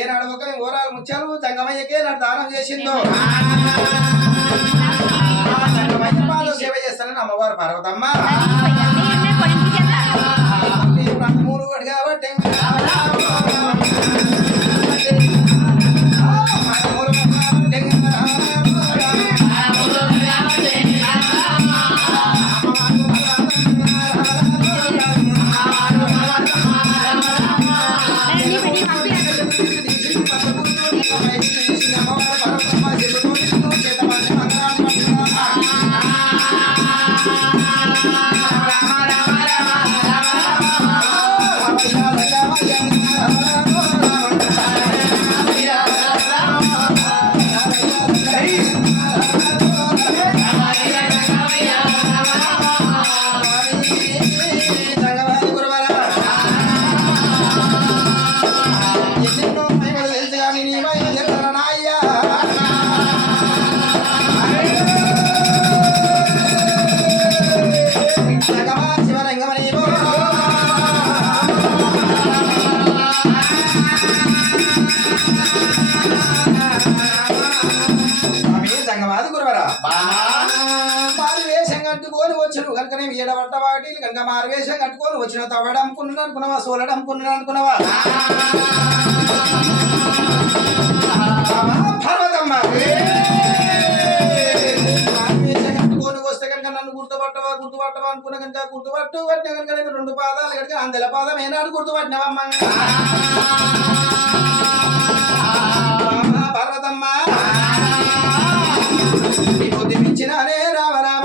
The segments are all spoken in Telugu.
ఏనాడు ఒక ఓరాలు ముచ్చాలు జంగమయ్యకే నాడు దానం చేసిందో జంగమయ్య పాద సేవ చేస్తానని అమ్మవారు పార్వతమ్మ మూడు కాబట్టి ఎడబట్ట వాటి కనుక మారువేషం కట్టుకొని వచ్చిన తవ్వడం అనుకున్నాను అనుకున్నావా సోలడం అనుకున్నాను అనుకున్నావా పర్వతమ్మ మారువేషం కట్టుకొని వస్తే కనుక నన్ను గుర్తుపట్టవా అనుకున్నా కనుక గుర్తుపట్టు పట్టిన కనుక రెండు పాదాలు కనుక అందెల పాదం ఏనాడు గుర్తుపట్టినవమ్మా పర్వతమ్మ మించినానే రామరామ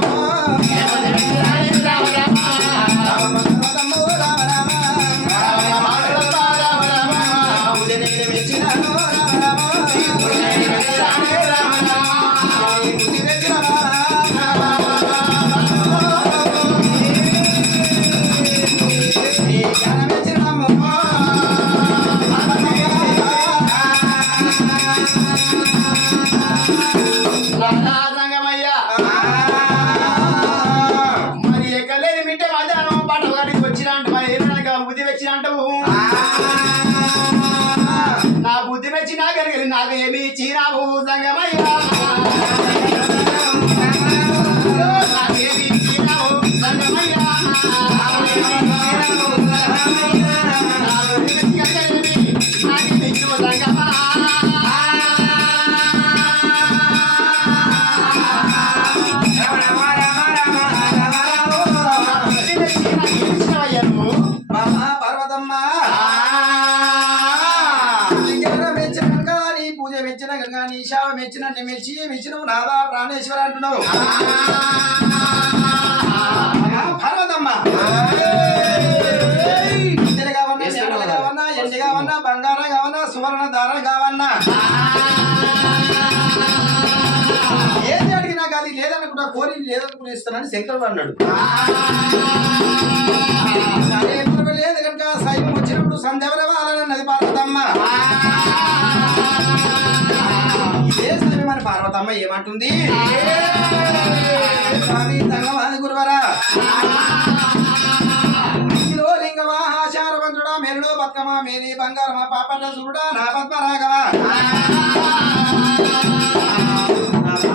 నా బుద్ధి మెచ్చినా కలిగి నాకు ఏమి చీరావు సంగమయ్యా నాకేమి చీరావు సంగమయ్యా నాకు తెచ్చు సంగమా మెచ్చినట్టు మెచ్చిన నాదా ప్రాణేశ్వర అంటున్నావు పర్వతమ్మ కావన్నా ఎండి కావన్నా బంగారం కావన్నా సువర్ణ దారం కావన్నా ఏది అడిగినా అది లేదనుకుంటా కోరి లేదనుకుని ఇస్తానని శంకరుడు అన్నాడు లేదు కనుక సైవం వచ్చినప్పుడు సంధ్యవర వాళ్ళన్నది పార్వతమ్మ మన పార్వతమ్మ ఏమంటుంది స్వామి తంగమాది గురువరా లింగమా ఆచారవంతుడా మెరుడు బతుకమా మేని బంగారమా పాపన్న సురుడా నా పద్మరాగమా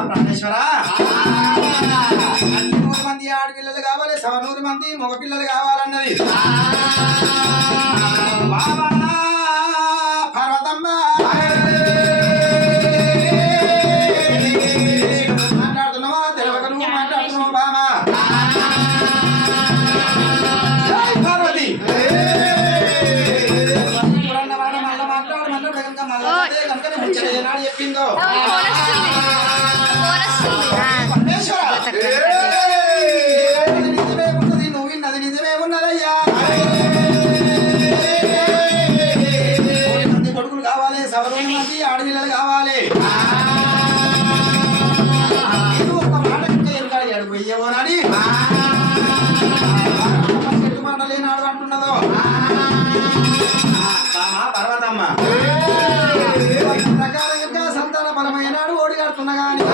ప్రాణేశ్వర 100 మంది ఆడపిల్లలు కావాలి 100 మంది మగ పిల్లలు కావాలన్నది బాబా పార్వతమ్మ చెప్పిందో నువ్వు విన్నది నిజమే ఉన్నదయ్యా కొడుకులు కావాలి 100 మంది ఆడపిల్లలు కావాలి ఒక మాట అడుగుయ్యేవోనని మాట లేనాడు అంటున్నదో పర్వతమ్మ ప్రకారంగా సంతాన బలమైనాడు ఓడిగాడుతున్నా గాని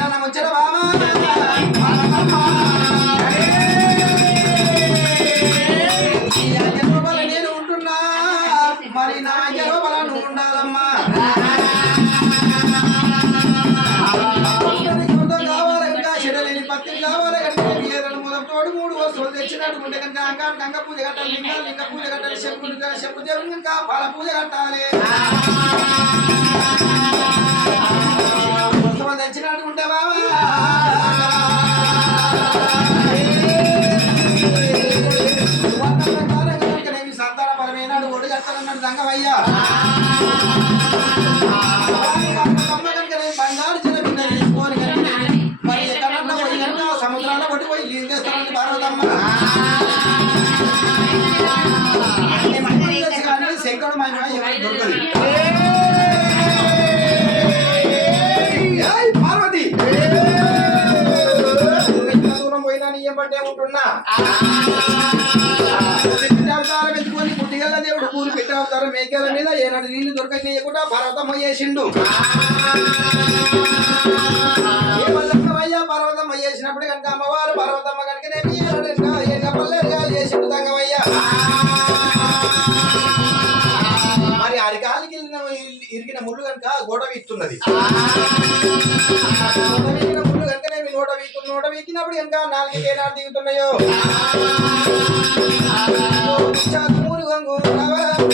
నన్ను వచ్చిన బామా నేను ఉంటున్నా వస్తువులు తెచ్చినట్టు ఉంటే కనుక గంగ పూజ కట్టాలి, లింగ పూజ కట్టాలి, చెప్పు దేవుడు ఇంకా పాల పూజ కట్టాలి. వస్తువులు తెచ్చినట్టు ఉంటే బాబా సంతాన పరమైనాడు ఒడి కట్టాలన్నాడు దంగమయ్యా. బంగారు చిన్న బిడ్డ తీసుకొని మరి ఎక్కడన్నా పోయి కనుక సముద్రాల్లో కొట్టి పోయి నీళ్ళు తెస్తానండి పార్వతమ్మ. కానీ శంకరుడు మహిమ ఎవరికి దొరకదు. పార్వతి ఎంత దూరం పోయినా నీ ఏం పట్టే ఉంటున్నా అవతారం ఎత్తుకొని పుట్టిగల్ల దేవుడు పూలు పెట్టే అవతారం మేకేల మీద ఏనాడు నీళ్లు దొరకకుండా పర్వతమ్మ చేసిండు. ఏమయ్యా పర్వతమ్మ చేసినప్పుడు కనుక అమ్మవారు పర్వతమ్మ కనుకనేమి పల్లెలుగా చేసిండు దంగమయ్యా. మరి అరికాలికి ఇరిగిన ముళ్ళు కనుక గోడ వీక్తున్నది. గోడ వీకిన ముళ్ళు కనుకనేమి నోట వీకినప్పుడు కనుక నాలుగు ఏనాడు దిగుతున్నాయో చదువురు గంగు నవరము